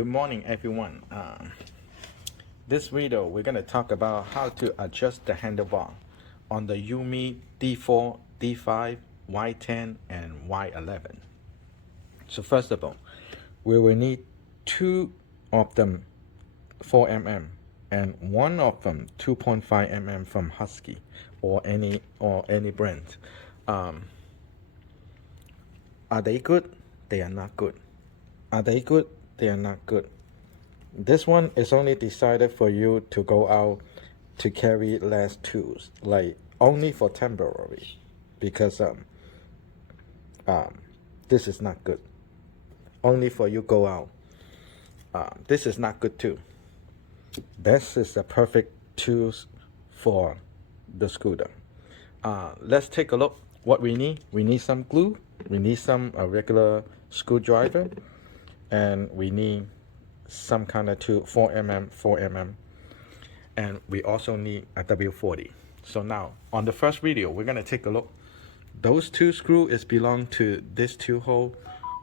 Good morning, everyone. This video, we're going to talk about how to adjust the handlebar on the YUME D4, D5, Y10, and Y11. So first of all, we will need two of them 4mm and one of them 2.5mm from Husky or any brand. Are they good? They are not good. Are they good? They are not good. This one is only decided for you to go out to carry less tools, like only for temporary, because this is not good. Only for you go out. This is not good too. This is the perfect tools for the scooter. Let's take a look what we need. We need some glue. We need some regular screwdriver. And we need some kind of 4mm, and we also need a W40. So now on the first video, we're gonna take a look. Those two screws belong to this two hole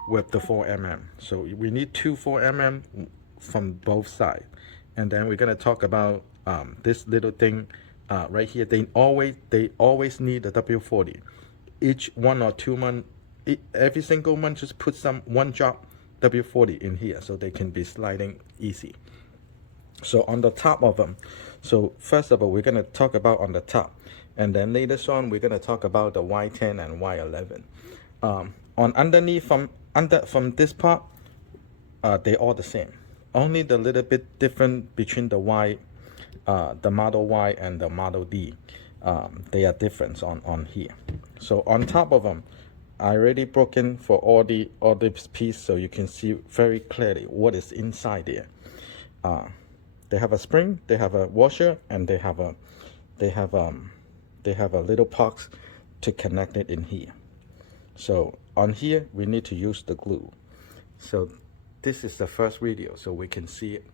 with the 4mm. So we need two 4mm from both sides, and then we're gonna talk about this little thing right here. They always need a W40. Each 1 or 2 month, every single month, just put one drop W40 in here so they can be sliding easy. So on the top of them, so first of all, we're going to talk about on the top, and then later on we're going to talk about the Y10 and Y11. On underneath from this part, they all the same, only the little bit different between the Y, the Model Y and the Model D. They are different on here. So on top of them, I already broken for all this piece, so you can see very clearly what is inside there. They have a spring, they have a washer, and they have a little box to connect it in here. So on here we need to use the glue. So this is the first video, so we can see it.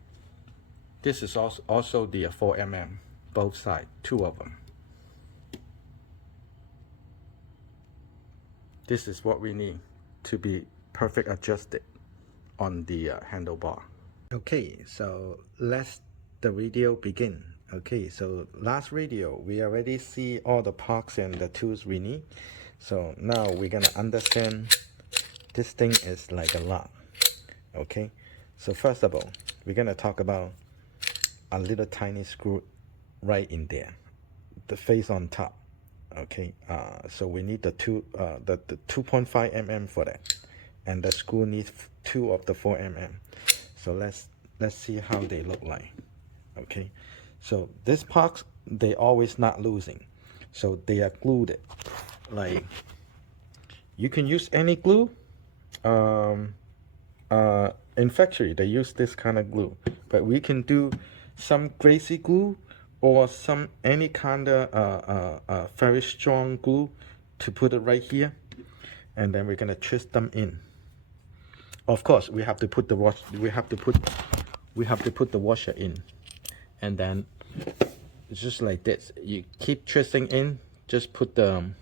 This is also the 4mm, both sides, two of them. This is what we need to be perfect adjusted on the handlebar. Okay, so let's the video begin. Okay, so last video we already see all the parts and the tools we need. So now we're gonna understand this thing is like a lot. Okay, so first of all, we're gonna talk about a little tiny screw right in there, the face on top. Okay, so we need the 2.5mm for that, and the screw needs 2 of the 4mm. So let's see how they look like. Okay, so this part they always not losing, so they are glued. Like you can use any glue. In factory they use this kind of glue, but we can do some greasy glue or any kind of very strong glue to put it right here, and then we're gonna twist them in. Of course, we have to put the washer in, and then it's just like this. You keep twisting in. Just put the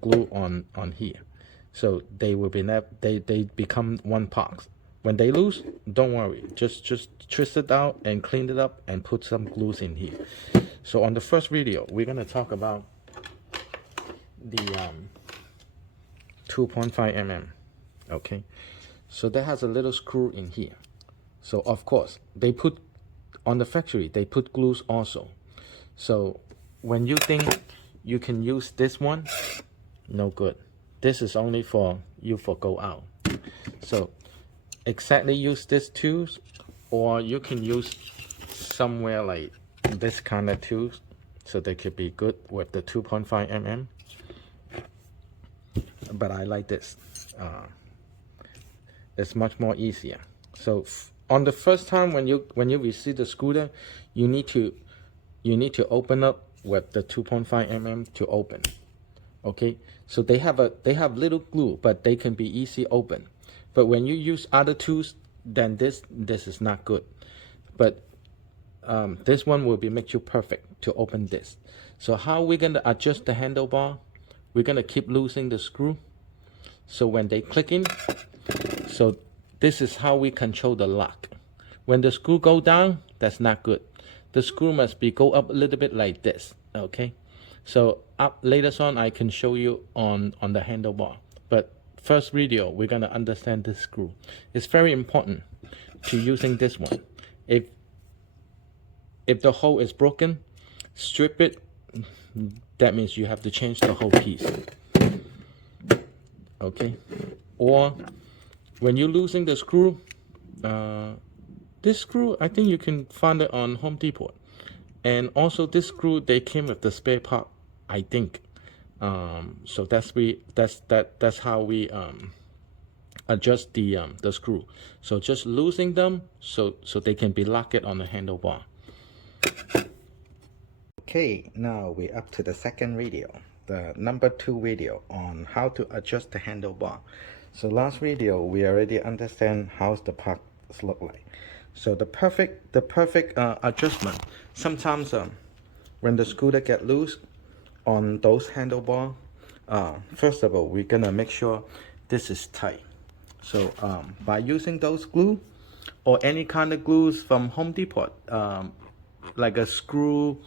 glue on here, so they will be they become one part. When they lose, don't worry. Just twist it out and clean it up and put some glues in here. So on the first video, we're gonna talk about the 2.5mm. Okay, so that has a little screw in here. So of course they put on the factory, they put glues also. So when you think you can use this one, no good. This is only for you for go out. So exactly use this tools, or you can use somewhere like this kind of tools, so they could be good with the 2.5mm. But I like this. It's much more easier. So on the first time when you receive the scooter, you need to open up with the 2.5mm to open. Okay, so they have little glue, but they can be easy open. But when you use other tools, then this is not good. But this one will make you perfect to open this. So how we're gonna adjust the handlebar? We're gonna keep losing the screw. So when they click in, so This is how we control the lock. When the screw go down, that's not good. The screw must be go up a little bit like this, okay? So up later on, I can show you on the handlebar. But first video, we're gonna understand this screw. It's very important to using this one. If the hole is broken, strip it. That means you have to change the whole piece, okay? Or when you're losing the screw, this screw, I think you can find it on Home Depot. And also this screw, they came with the spare part, I think. So that's how we adjust the screw. So just losing them so they can be locked on the handlebar. Okay, now we're up to the second video, the number 2 video on how to adjust the handlebar. So last video we already understand how's the parts look like. So the perfect adjustment. Sometimes when the scooter get loose on those handlebar, first of all, we're gonna make sure this is tight. So by using those glue or any kind of glues from Home Depot, like a screw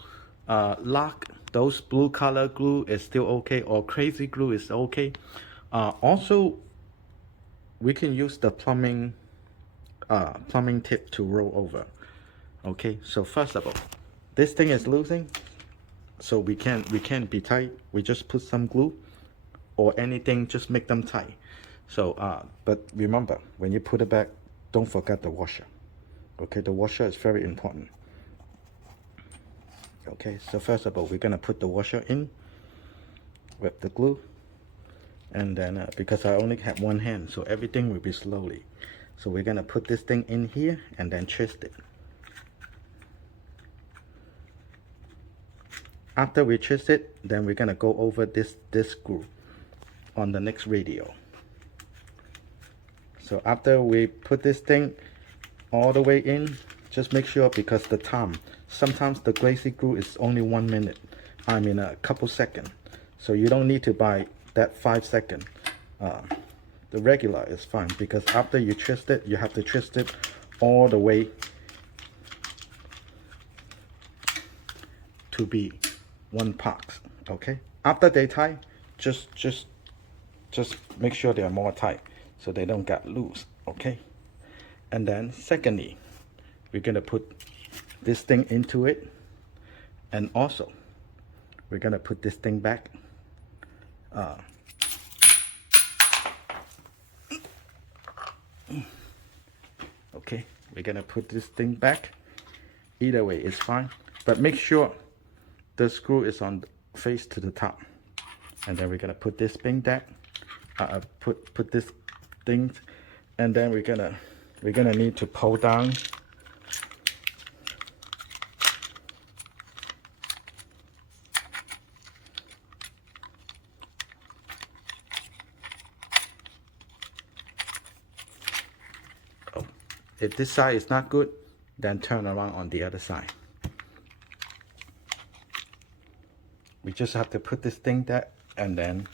lock, those blue color glue is still okay, or crazy glue is okay. Also, we can use the plumbing tip to roll over. Okay, so first of all, this thing is losing, so we can't be tight. We just put some glue or anything, just make them tight. So but remember, when you put it back, don't forget the washer. Okay, the washer is very important. Okay, so first of all, we're gonna put the washer in with the glue, and then because I only have one hand, so everything will be slowly. So we're gonna put this thing in here and then twist it. After we twist it, then we're gonna go over this screw on the next video. So after we put this thing all the way in, just make sure, because the time, sometimes the crazy glue is only 1 minute, I mean a couple seconds. So you don't need to buy that 5 seconds. The regular is fine, because after you twist it, you have to twist it all the way to be one part. Okay, after they tie, just make sure they are more tight so they don't get loose. Okay, and then secondly, we're gonna put this thing into it, and also we're gonna put this thing back. Okay, we're gonna put this thing back. Either way is fine, but make sure the screw is on face to the top. And then we're gonna put this thing back. Put this thing, and then we're gonna need to pull down. If this side is not good, then turn around on the other side. We just have to put this thing there, and then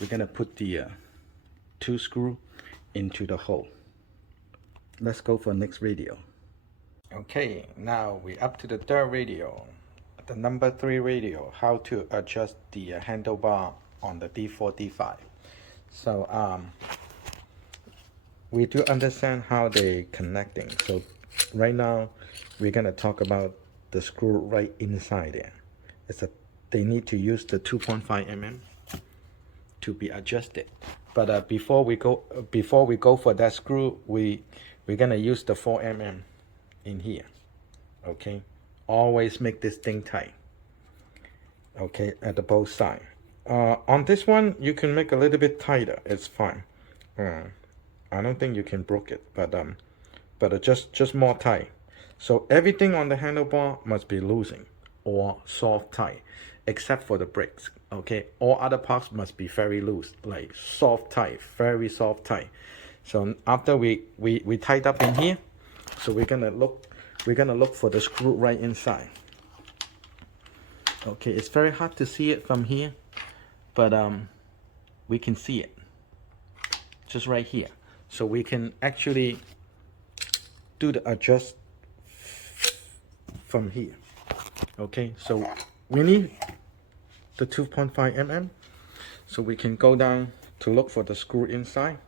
we're gonna put the 2 screw into the hole. Let's go for next video. Okay, now we're up to the third video, the number 3 video, how to adjust the handlebar on the D4, D5. So we do understand how they connecting. So right now we're gonna talk about the screw right inside there. They need to use the 2.5 mm to be adjusted. But before we go for that screw, we're gonna use the 4 mm in here. Okay, always make this thing tight. Okay, at the both side. On this one, you can make a little bit tighter. It's fine. I don't think you can break it, but just more tight. So everything on the handlebar must be losing or soft tight, except for the brakes. Okay, all other parts must be very loose, like soft tight, very soft tight. So after we tied up in here, so we're gonna look for the screw right inside. Okay, it's very hard to see it from here, but we can see it just right here. So we can actually do the adjust from here. Okay, so we need the 2.5 mm. So we can go down to look for the screw inside.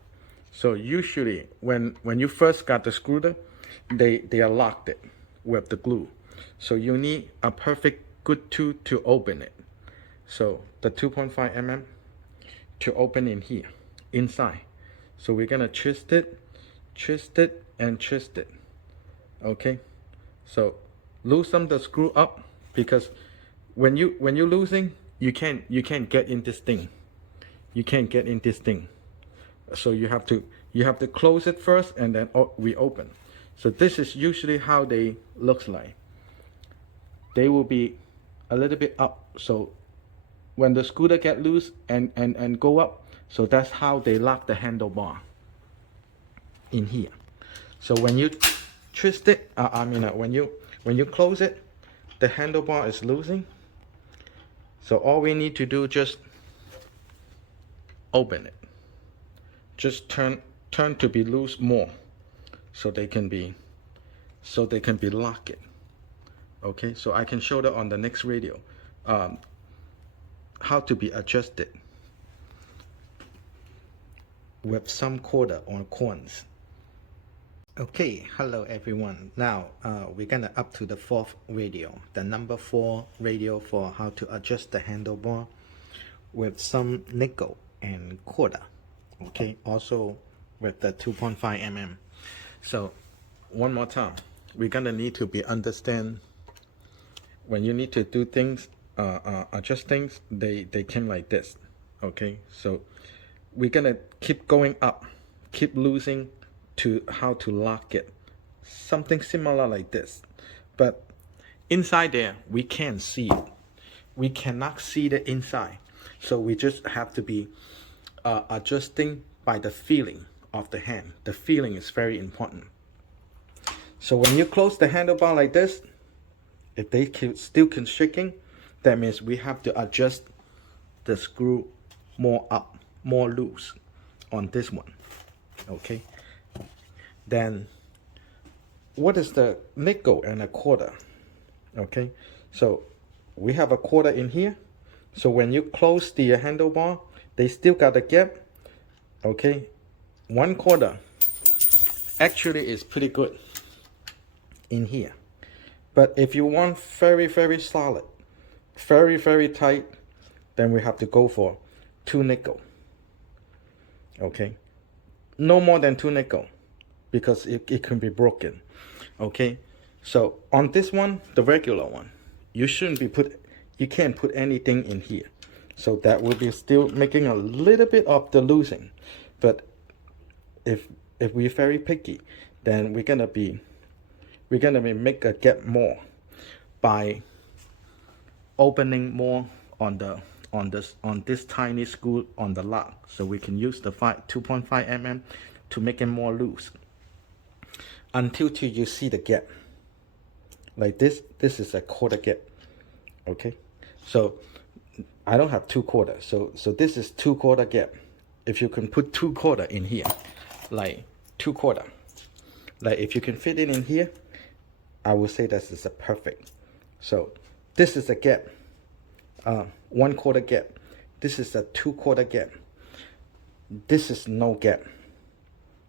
So usually when you first got the screw, they are locked it with the glue. So you need a perfect good tool to open it. So the 2.5 mm to open in here, inside. So we're gonna twist it, and twist it. Okay, so loosen the screw up, because when you're losing, you can't get in this thing. You can't get in this thing. So you have to close it first, and then reopen. So this is usually how they looks like. They will be a little bit up. So when the scooter get loose and go up, so that's how they lock the handlebar in here. So when you twist it, when you close it, the handlebar is losing. So all we need to do, just open it. Just turn to be loose more, so they can be locked. Okay, so I can show that on the next video, how to be adjusted with some quarter or coins. Okay, hello everyone. Now we're gonna up to the 4th video, the number 4 radio for how to adjust the handlebar with some nickel and quarter. Okay, also with the 2.5 mm. So one more time, we're gonna need to be understand when you need to do things, adjust things, they came like this. Okay, so we're gonna keep going up, keep losing to how to lock it, something similar like this. But inside there, we can't see it. We cannot see the inside, so we just have to be adjusting by the feeling of the hand. The feeling is very important. So when you close the handlebar like this, if they still can shaking, that means we have to adjust the screw more up, more loose on this one. Okay, then what is the nickel and a quarter? Okay, so we have a quarter in here. So when you close the handlebar, they still got a gap. Okay, 1/4 actually is pretty good in here. But if you want very, very solid, very, very tight, then we have to go for 2 nickel. Okay, no more than 2 nickel, because it can be broken. Okay, so on this one, the regular one, you can't put anything in here. So that will be still making a little bit of the losing. But if we're very picky, then we're gonna make a gap more by opening more on this tiny screw on the lock. So we can use the 2.5 mm to make it more loose until you see the gap like this. This is a quarter gap. Okay, so I don't have 2/4, so this is 2/4 gap. If you can put 2/4 in here, like 2/4, like if you can fit it in here, I would say this is a perfect. So this is a gap, 1/4 gap. This is a 2/4 gap. This is no gap.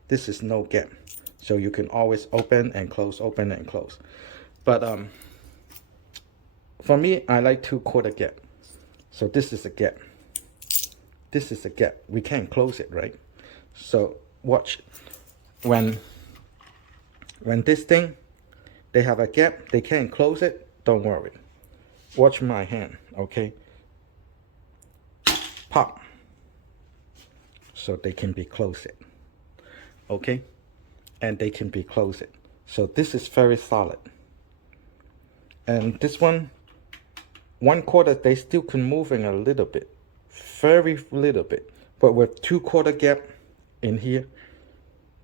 This is no gap. So you can always open and close, open and close. But for me, I like 2/4 gap. So this is a gap. This is a gap. We can't close it, right? So watch. When this thing, they have a gap, they can't close it, don't worry. Watch my hand, okay? Pop. So they can be closed it. Okay? And they can be closed it. So this is very solid. And this one, 1/4, they still can moving a little bit, very little bit. But with 2/4 gap in here,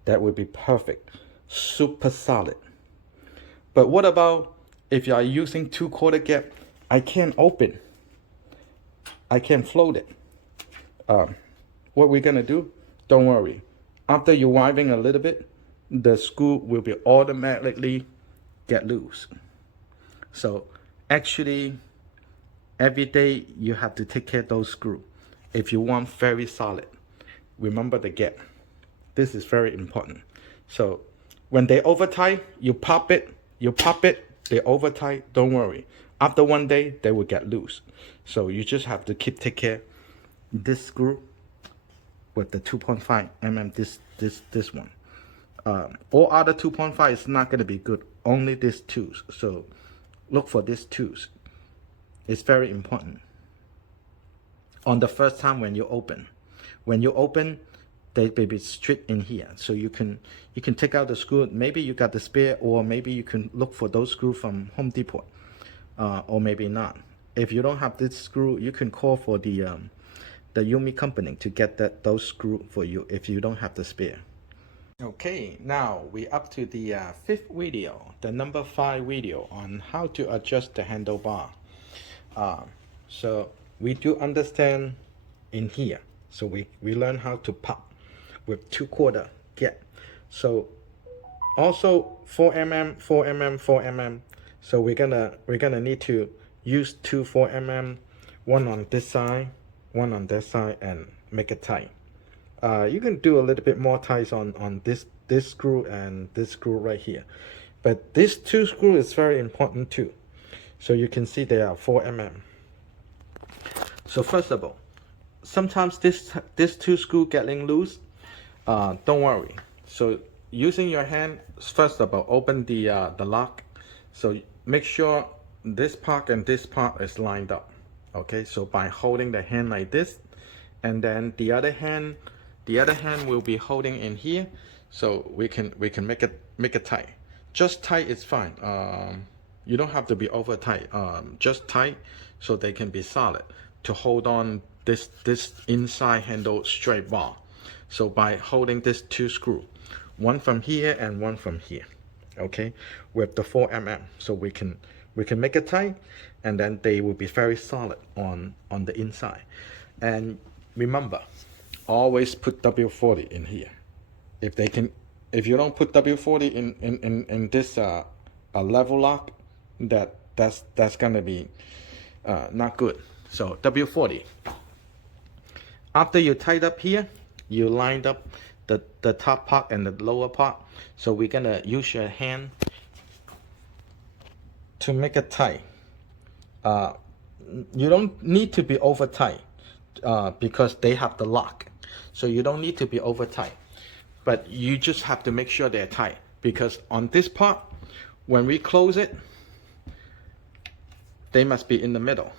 that would be perfect, super solid. But what about if you are using 2/4 gap? I can't open, I can't float it. What we're gonna do? Don't worry, After you wiping a little bit, the screw will be automatically get loose. So actually, every day you have to take care of those screws. If you want very solid, remember the gap. This is very important. So when they over tight, you pop it, they over tight, don't worry. After one day, they will get loose. So you just have to take care this screw with the 2.5 mm, this one. All other 2.5 is not going to be good, only this two. So look for these two. It's very important. On the first time when you open, they may be strict in here. So you can take out the screw. Maybe you got the spare, or maybe you can look for those screws from Home Depot, or maybe not. If you don't have this screw, you can call for the YUME company to get those screws for you if you don't have the spare. Okay, now we up to the fifth video, the number 5 video on how to adjust the handlebar. So we do understand in here. So we learn how to pop with 2/4 gap. So also 4 mm, 4 mm, 4 mm. So we're gonna need to use 2 4 mm, one on this side, one on that side, and make it tight. You can do a little bit more tight on this screw and this screw right here, but this 2 screw is very important too. So you can see they are 4 mm. So first of all, sometimes this 2 screw getting loose. Don't worry. So using your hand, first of all, open the lock. So make sure this part and this part is lined up. Okay, so by holding the hand like this, and then the other hand will be holding in here. So we can make it tight. Just tight is fine. You don't have to be over tight. Just tight so they can be solid to hold on this inside handle straight bar. So by holding this 2 screw, one from here and one from here, okay, with the 4 mm, so we can make it tight, and then they will be very solid on the inside. And remember, always put W40 in here. If you don't put W40 in this a level lock, that's gonna be not good. So W40. After you tied up here, you lined up the top part and the lower part. So we're gonna use your hand to make it tight. You don't need to be over tight because they have the lock. So you don't need to be over tight, but you just have to make sure they're tight, because on this part, when we close it, they must be in the middle.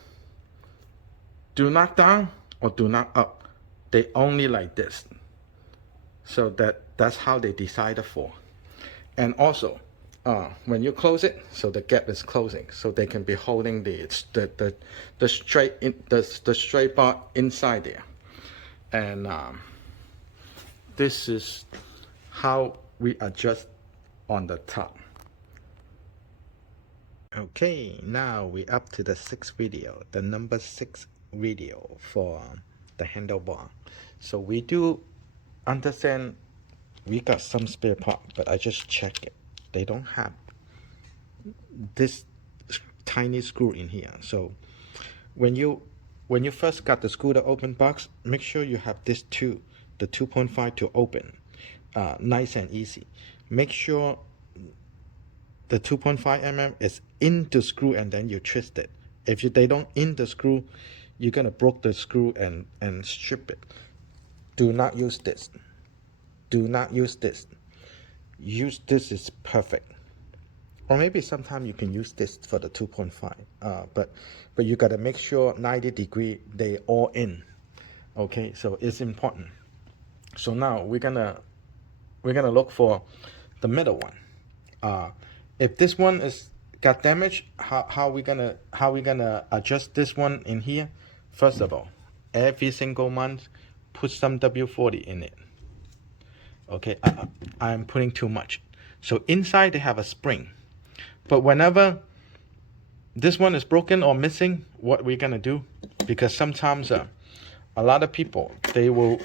Do not down or do not up. They only like this. So that's how they decided for. And also, when you close it, so the gap is closing, so they can be holding the straight bar inside there. And this is how we adjust on the top. Okay, now we up to the 6th video, the number 6 video for the handlebar. So we do understand we got some spare part, but I just checked it. They don't have this tiny screw in here. So when you first got the screw to open box, make sure you have this the 2.5 to open. Nice and easy. Make sure the 2.5 mm is in the screw, and then you twist it. If they don't in the screw, you're gonna break the screw and strip it. Do not use this. Do not use this. Use this is perfect. Or maybe sometime you can use this for the 2.5. But you gotta make sure 90 degree they all in. Okay, so it's important. So now we're gonna look for the middle one. If this one got damaged, how we gonna adjust this one in here? First of all, every single month, put some W40 in it. Okay, I'm putting too much. So inside they have a spring, but whenever this one is broken or missing, what we're gonna do? Because sometimes a lot of people, they will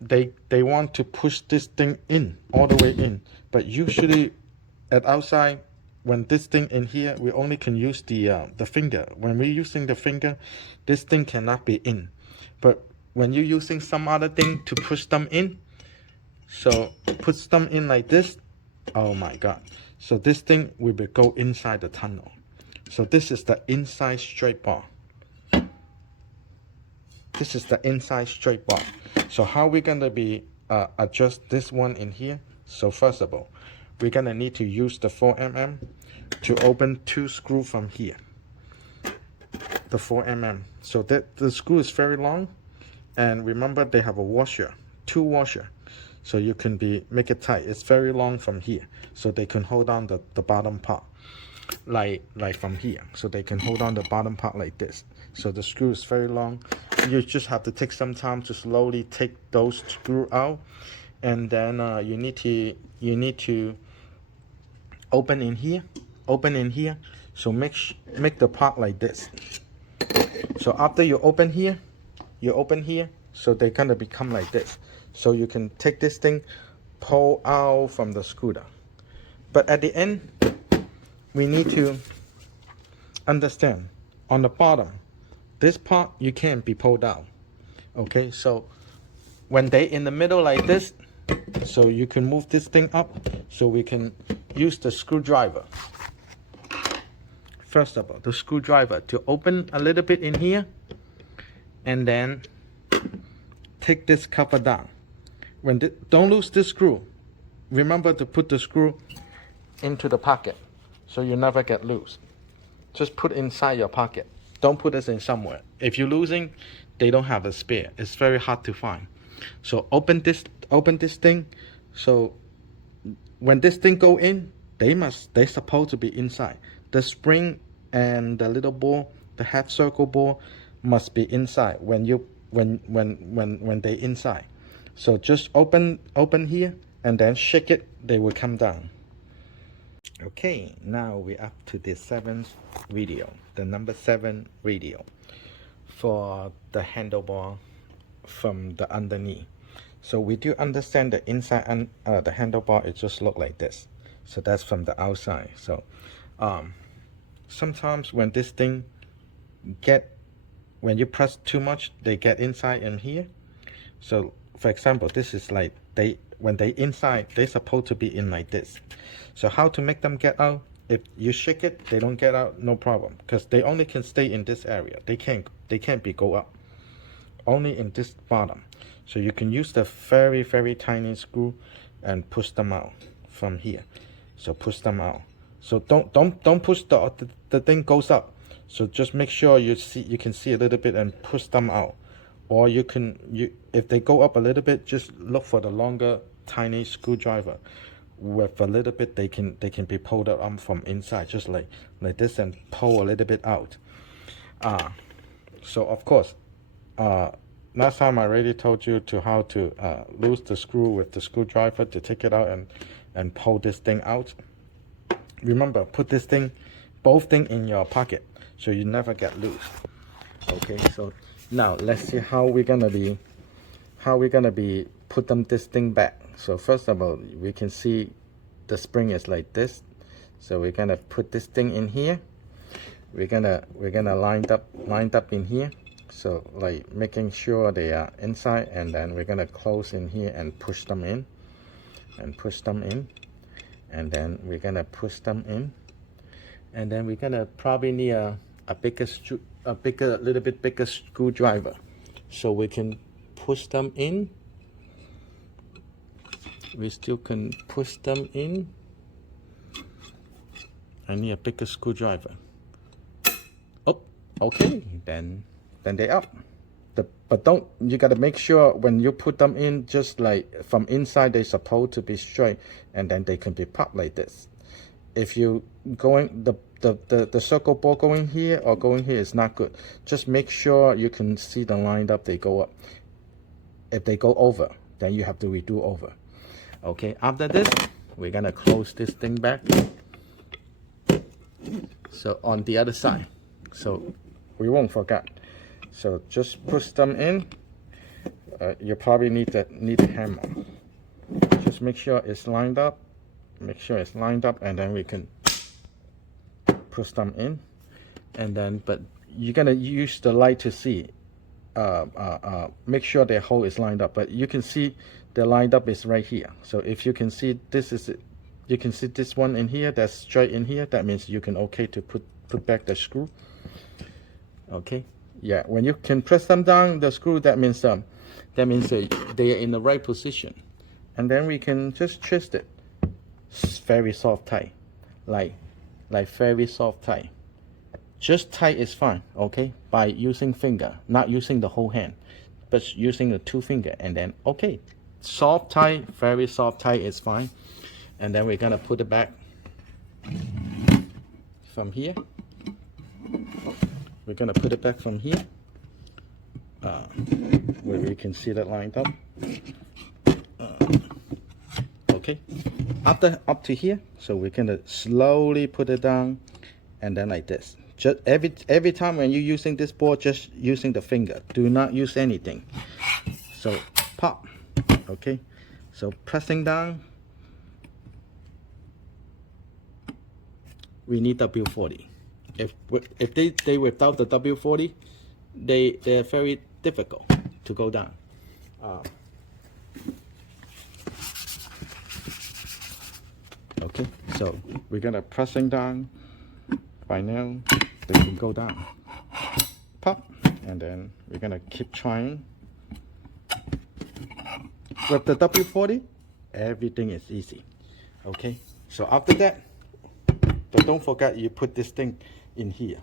they want to push this thing in, all the way in. But usually at outside, when this thing in here, we only can use the finger. When we're using the finger, this thing cannot be in. But when you're using some other thing to push them in, so push them in like this, oh my God. So this thing will go inside the tunnel. So this is the inside straight bar. This is the inside straight bar. So how we're gonna be adjust this one in here? So first of all, we're gonna need to use the 4mm to open 2 screws from here. The 4mm. So that the screw is very long, and remember they have a washer, 2 washer. So you can make it tight. It's very long from here, so they can hold on the bottom part, like from here. So they can hold on the bottom part like this. So the screw is very long. You just have to take some time to slowly take those screws out, and then you need to open in here, So make the part like this. So after you open here, so they're gonna become like this. So you can take this thing, pull out from the scooter. But at the end, we need to understand on the bottom, this part you can't be pulled out. Okay, so when they in the middle like this, so you can move this thing up, so we can use the screwdriver. First of all, the screwdriver to open a little bit in here, and then take this cover down. Don't lose this screw. Remember to put the screw into the pocket, so you never get loose. Just put inside your pocket. Don't put this in somewhere. If you're losing, they don't have a spare. It's very hard to find. So open this thing. So when this thing go in, they're supposed to be inside. The spring and the little ball, the half circle ball, must be inside when they inside. So just open here and then shake it, they will come down. Okay, now we're up to the 7th video, the number 7 video for the handlebar from the underneath. So we do understand the inside and the handlebar, it just look like this. So that's from the outside. So sometimes when this thing when you press too much, they get inside in here. So for example, this is like when they inside, they're supposed to be in like this. So how to make them get out? If you shake it, they don't get out, no problem, because they only can stay in this area. They can't be go up, only in this bottom. So you can use the very, very tiny screw and push them out from here. So push them out. So don't push the thing goes up. So just make sure you can see a little bit and push them out. Or if they go up a little bit, just look for the longer tiny screwdriver. With a little bit, they can be pulled up from inside, just like this, and pull a little bit out. So of course, last time I already told you how to lose the screw with the screwdriver to take it out and pull this thing out. Remember, put both thing in your pocket, so you never get loose. Okay, so now let's see how we're gonna be put this thing back. So first of all, we can see the spring is like this. So we're gonna put this thing in here. We're gonna lined up in here. So like making sure they are inside, and then we're gonna close in here and push them in, and then we're gonna push them in, and then we're gonna probably need a little bit bigger screwdriver, so we can push them in. We still can push them in. I need a bigger screwdriver. Oh, okay, then they up. But you gotta make sure when you put them in, just like from inside, they're supposed to be straight, and then they can be popped like this. If you going the circle ball going here or going here is not good. Just make sure you can see the lined up, they go up. If they go over, then you have to redo over. Okay, after this, we're gonna close this thing back. So on the other side, so we won't forget. So just push them in. you probably need a hammer. Just make sure it's lined up. Make sure it's lined up, and then we can push them in. And then, but you're gonna use the light to see. Make sure the hole is lined up. But you can see the lined up is right here. So if you can see this is it, you can see this one in here. That's straight in here. That means you can okay to put back the screw. Okay. Yeah. When you can press them down, the screw, that means they are in the right position. And then we can just twist it. Very soft tight, like very soft tight. Just tight is fine, okay? By using finger, not using the whole hand, but using the 2 finger, and then okay, soft tight, very soft tight is fine. And then we're gonna put it back from here. We're gonna put it back from here, where we can see that lined up. Okay, up to here. So we're gonna slowly put it down, and then like this. Just every time when you're using this board, just using the finger. Do not use anything. So pop. Okay, so pressing down. We need W40. If they without the W40, they're very difficult to go down. Okay, so we're gonna pressing down. By now, they can go down. Pop, and then we're gonna keep trying. With the W40, everything is easy. Okay, so after that, but don't forget you put this thing in here.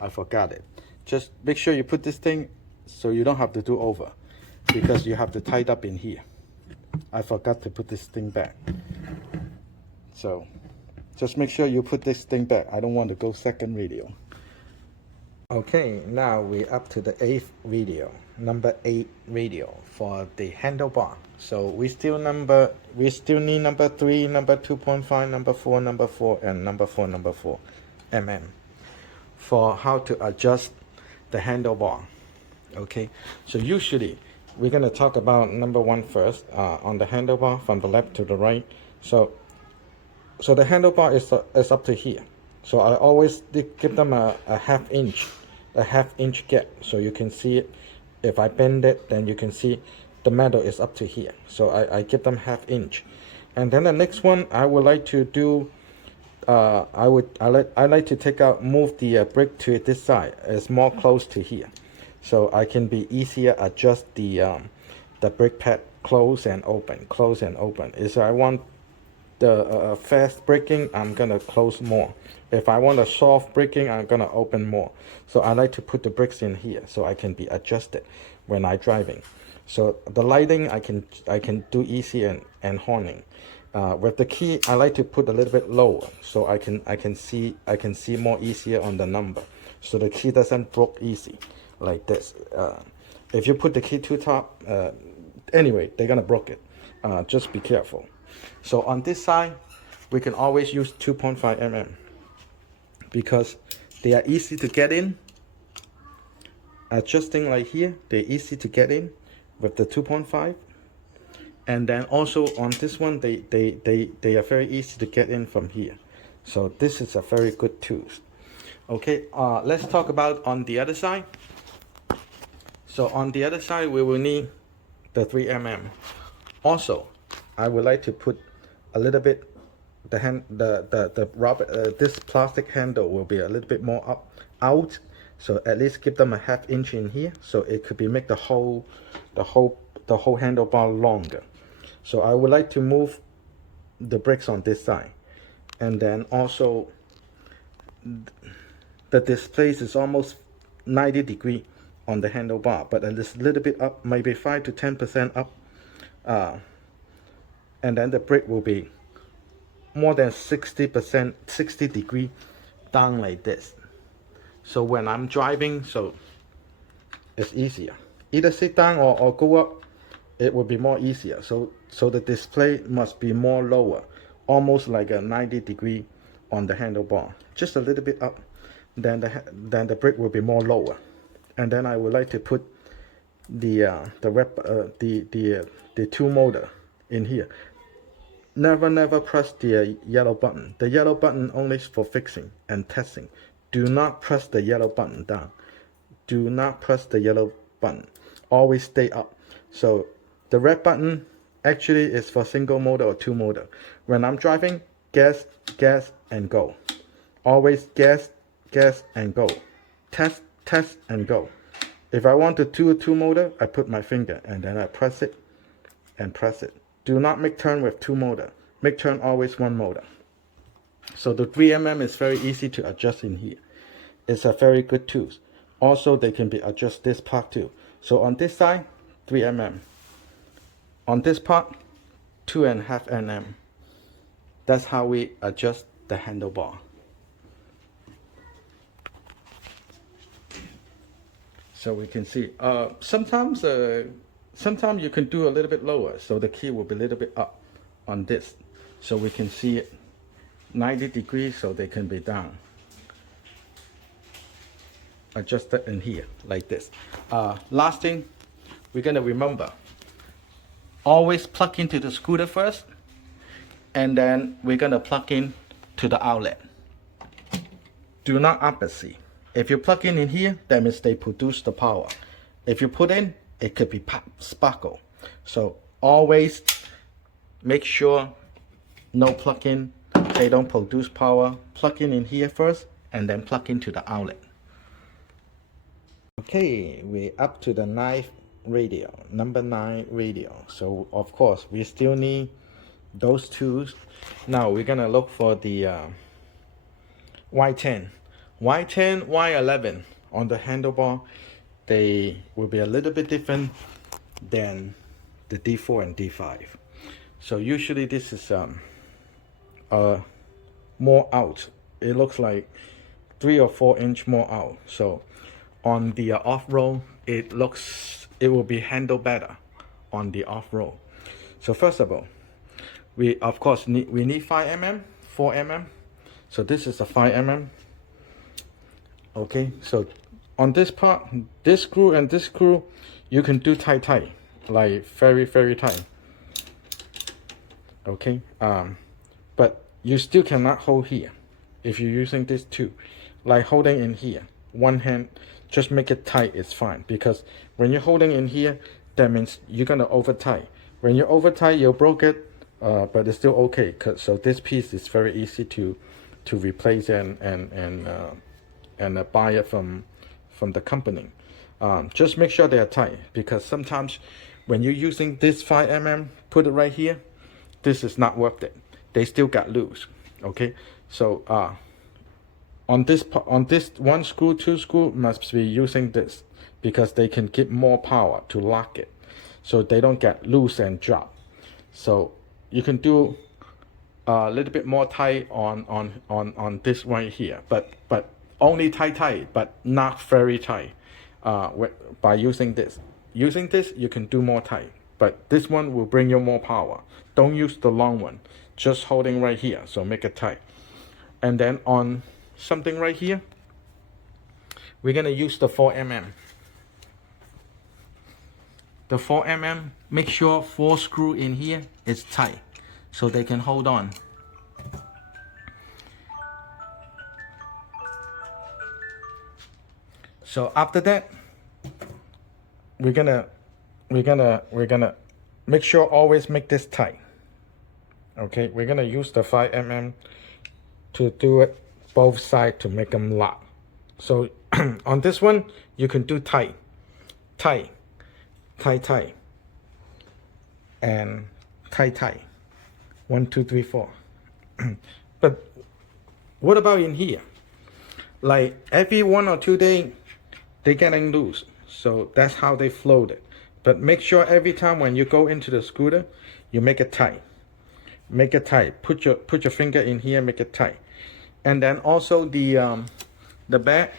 I forgot it. Just make sure you put this thing so you don't have to do over, because you have to tie it up in here. I forgot to put this thing back. So just make sure you put this thing back. I don't want to go second video. Okay, now we're up to the 8th video, number 8 video for the handlebar. So we still need number 3, number 2.5, number 4, and number 4 mm for how to adjust the handlebar. Okay, so usually we're gonna talk about number 1 first, on the handlebar from the left to the right. So the handlebar is up to here. So I always give them a half inch gap, so you can see it. If I bend it, then you can see the metal is up to here. So I give them half inch. And then the next one I would like to do, I like to move the brick to this side. It's more close to here, so I can be easier adjust the brick pad close and open. If I want the fast breaking, I'm gonna close more. If I want a soft breaking, I'm gonna open more. So I like to put the bricks in here so I can be adjusted when I'm driving. So the lighting I can do easy and horning. With the key, I like to put a little bit lower so I can see more easier on the number. So the key doesn't broke easy like this. If you put the key too top, anyway, they're gonna broke it. Just be careful. So on this side, we can always use 2.5 mm because they are easy to get in. Adjusting like here, they're easy to get in with the 2.5. And then also on this one, they are very easy to get in from here. So this is a very good tool. Okay, let's talk about on the other side. So on the other side, we will need the 3 mm. Also, I would like to put a little bit the rubber, this plastic handle will be a little bit more out. So at least give them a half inch in here, so it could be make the whole handlebar longer. So I would like to move the bricks on this side, and then also the display is almost 90 degrees on the handlebar, but it's a little bit up, maybe 5 to 10% up, and then the brick will be more than 60%, 60 degrees down like this. So when I'm driving, so it's easier. Either sit down or go up, it will be more easier. So the display must be more lower, almost like a 90 degree on the handlebar, just a little bit up. Then the brick will be more lower. And then I would like to put the two motor in here. Never press the yellow button. The yellow button only for fixing and testing. Do not press the yellow button down. Do not press the yellow button. Always stay up. So the red button actually is for single motor or two motor. When I'm driving, gas, and go. Always gas, and go. Test, and go. If I want to do a two motor, I put my finger and then I press it and press it. Do not make turn with two motor. Make turn always one motor. So the 3mm is very easy to adjust in here. It's a very good tool. Also, they can be adjust this part too. So on this side, 3mm. On this part, 2.5 mm. That's how we adjust the handlebar. So we can see, sometimes you can do a little bit lower, so the key will be a little bit up on this. So we can see it 90 degrees, so they can be down. Adjust it in here, like this. Last thing, we're gonna remember, always plug into the scooter first, and then we're gonna plug in to the outlet. Do not opposite. If you plug in here, that means they produce the power. If you put in, it could be pop, sparkle. So always make sure no plug in, they don't produce power. Plug in here first, and then plug into the outlet. Okay, we're up to the number 9 radio. So of course, we still need those tools. Now we're gonna look for the Y10. Y10, Y11 on the handlebar, they will be a little bit different than the D4 and D5. So usually this is more out. It looks like 3 or 4 inch more out. So on the off-road, it will be handled better on the off-road. So first of all, we of course need 5 mm, 4 mm. So this is a 5 mm. Okay, so on this part, this screw and this screw, you can do tight, like very tight. Okay, but you still cannot hold here if you're using this too. Like holding in here, one hand, just make it tight, it's fine. Because when you're holding in here, that means you're gonna over tight. When you over tight, you'll broke it, but it's still okay. So this piece is very easy to replace and buy it from the company. Just make sure they are tight, because sometimes when you're using this 5 mm, put it right here, this is not worth it. They still got loose. Okay, so on this one screw, 2 screw must be using this, because they can get more power to lock it, so they don't get loose and drop. So you can do a little bit more tight on this right here, but only tight, but not very tight. By using this, you can do more tight, but this one will bring you more power. Don't use the long one, just holding right here, so make it tight. And then on something right here, we're gonna use the 4 mm. The 4 mm, make sure 4 screw in here is tight, so they can hold on. So after that, we're gonna make sure always make this tight. Okay, we're gonna use the 5 mm to do it both sides to make them lock. So on this one, you can do tight, and tight. 1, 2, 3, 4. But what about in here? Like every 1 or 2 days, they're getting loose, so that's how they float it. But make sure every time when you go into the scooter, you make it tight. Make it tight. Put your finger in here, make it tight. And then also the back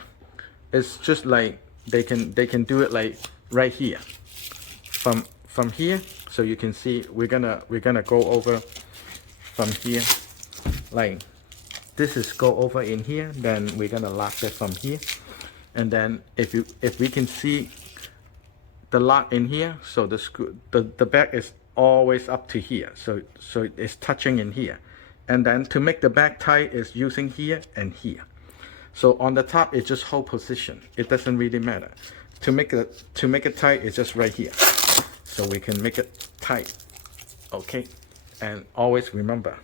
is just like they can do it like right here. From here, so you can see we're gonna go over from here, like this is go over in here, then we're gonna lock it from here. And then if we can see the lock in here, so the screw, the back is always up to here, so it's touching in here. And then to make the back tight is using here and here. So on the top it's just hold position, it doesn't really matter. To make it tight, it's just right here, so we can make it tight. Okay, and always remember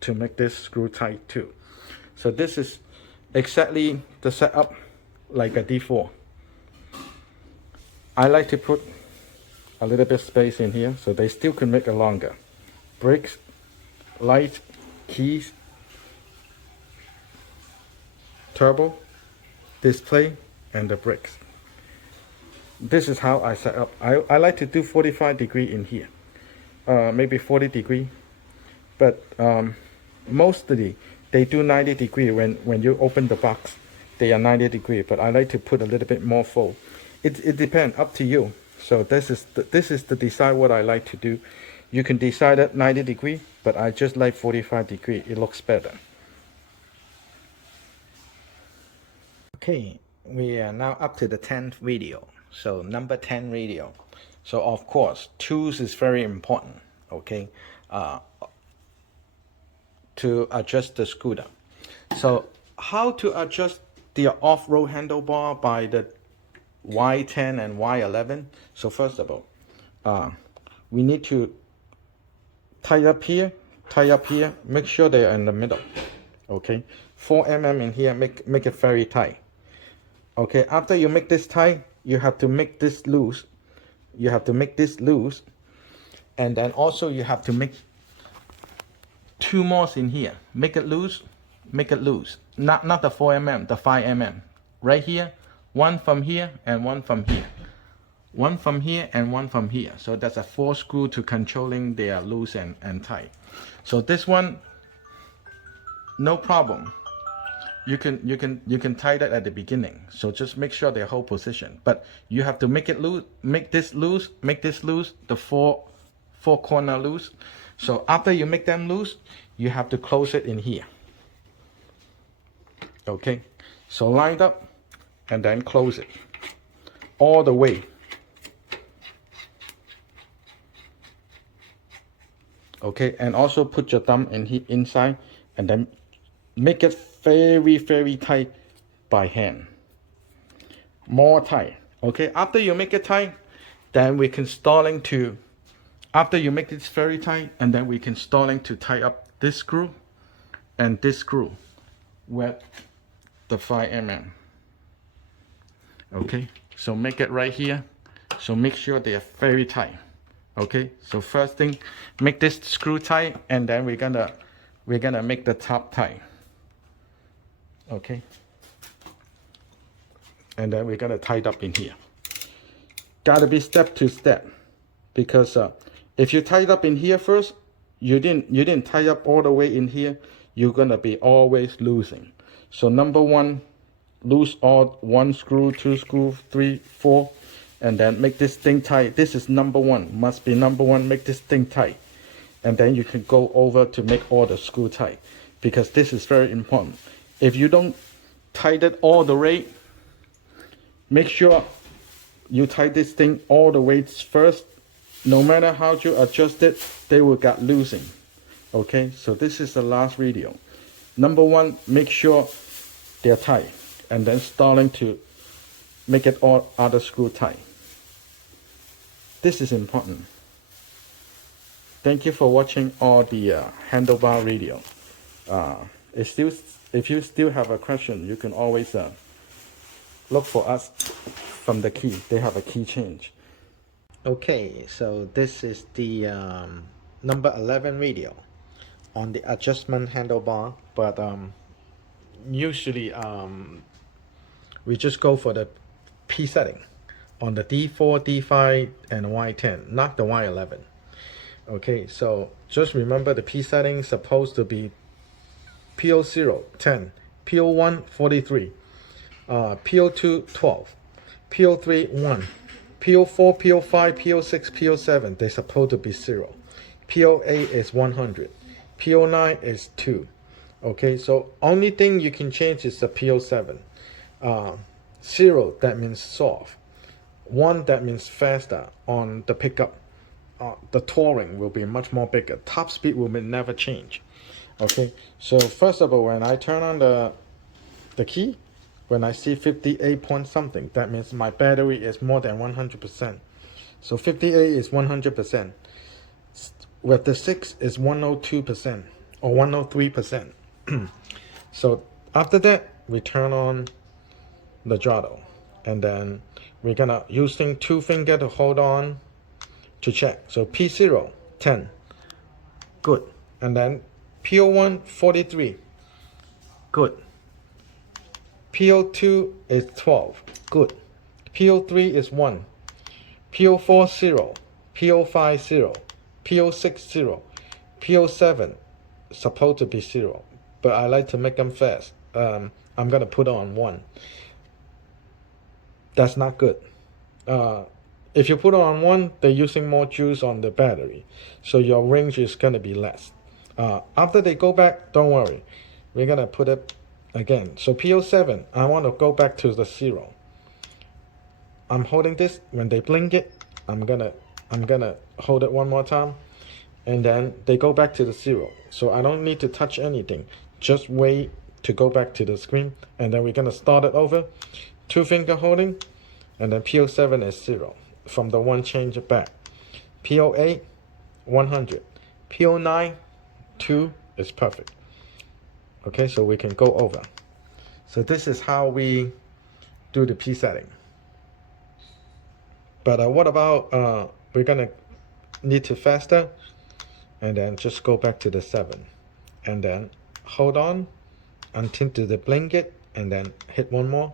to make this screw tight too. So this is exactly the setup like a D4. I like to put a little bit space in here so they still can make it longer. Brakes, light, keys, turbo, display, and the brakes. This is how I set up. I like to do 45 degree in here, maybe 40 degree, but mostly they do 90 degree when you open the box. They are 90 degree, but I like to put a little bit more fold. It depends, up to you. So this is the decide what I like to do. You can decide at 90 degree, but I just like 45 degree. It looks better. Okay, we are now up to the 10th video. So number 10 video. So of course, tools is very important. Okay, to adjust the scooter. So how to adjust the off-road handlebar by the Y10 and Y11. So first of all, we need to tie up here, make sure they are in the middle. Okay, 4 mm in here, make it very tight. Okay, after you make this tight, you have to make this loose. You have to make this loose, and then also you have to make 2 more in here. Make it loose, make it loose. Not the 4 mm, the 5 mm. Right here, 1 from here and 1 from here. 1 from here and 1 from here. So that's a 4 screw to controlling their loose and tight. So this one, no problem. You can tie that at the beginning. So just make sure they hold position. But you have to make it loose, make this loose, the four corner loose. So after you make them loose, you have to close it in here. Okay, so line up and then close it all the way. Okay, and also put your thumb inside and then make it very tight by hand. More tight. Okay, after you make it tight, then we can starting to, after you make this very tight, and then we can starting to tie up this screw and this screw with the 5 mm. Okay, so make it right here. So make sure they are very tight. Okay, so first thing, make this screw tight, and then we're gonna make the top tight. Okay, and then we're gonna tie it up in here. Gotta be step to step, because if you tie it up in here first, you didn't tie up all the way in here, you're gonna be always losing. So number 1, loose all 1 screw, 2 screw, 3, 4, and then make this thing tight. This is number 1, must be number 1. Make this thing tight, and then you can go over to make all the screw tight, because this is very important. If you don't tie it all the way, make sure you tie this thing all the way first. No matter how you adjust it, they will get losing. Okay, so this is the last video. Number 1, make sure they're tight, and then starting to make it all other screw tight. This is important. Thank you for watching all the handlebar video. If you still have a question, you can always look for us from the key. They have a key change. Okay, so this is the number 11 video on the adjustment handlebar, but usually we just go for the P setting on the D4, D5, and Y10, not the Y11. Okay, so just remember the P setting is supposed to be PO0, 10, PO1, 43, PO2, 12, PO3, 1, PO4, PO5, PO6, PO7, they're supposed to be 0. PO8 is 100. PO9 is 2. Okay, so only thing you can change is the PO7. 0, that means soft. 1, that means faster on the pickup. The touring will be much more bigger. Top speed will never change. Okay, so first of all, when I turn on the key, when I see 58 point something, that means my battery is more than 100%. So 58 is 100%. With the 6 is 102% or 103%. So after that, we turn on the throttle, and then we're gonna using 2 finger to hold on to check. So P0, 10, good. And then PO1, 43, good. PO2 is 12, good. PO3 is 1, PO4, 0, PO5, 0, PO6, 0, PO7, supposed to be 0, but I like to make them fast. I'm gonna put on 1. That's not good. If you put on 1, they're using more juice on the battery, so your range is gonna be less. After they go back, don't worry, we're gonna put it again. So PO7, I want to go back to the 0. I'm holding this. When they blink it, I'm gonna hold it one more time, and then they go back to the 0. So I don't need to touch anything. Just wait to go back to the screen, and then we're gonna start it over. 2 finger holding, and then PO7 is 0. From the 1, change it back. PO8, 100. PO9, 2 is perfect. Okay, so we can go over. So this is how we do the P setting. But what about we're gonna need to faster, and then just go back to the 7, and then hold on until to the blanket, and then hit 1 more,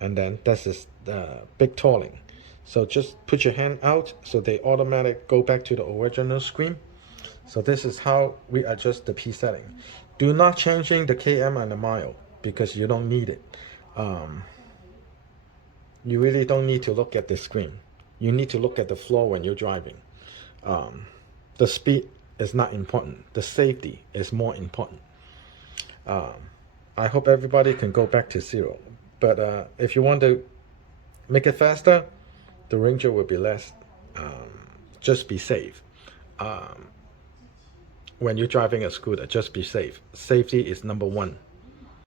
and then this is the big tolling. So just put your hand out so they automatically go back to the original screen. So this is how we adjust the P setting. Do not changing the km and the mile because you don't need it. You really don't need to look at the screen. You need to look at the floor when you're driving. The speed is not important. The safety is more important. I hope everybody can go back to 0. But if you want to make it faster, the Ranger will be less. Just be safe. When you're driving a scooter, just be safe. Safety is number 1.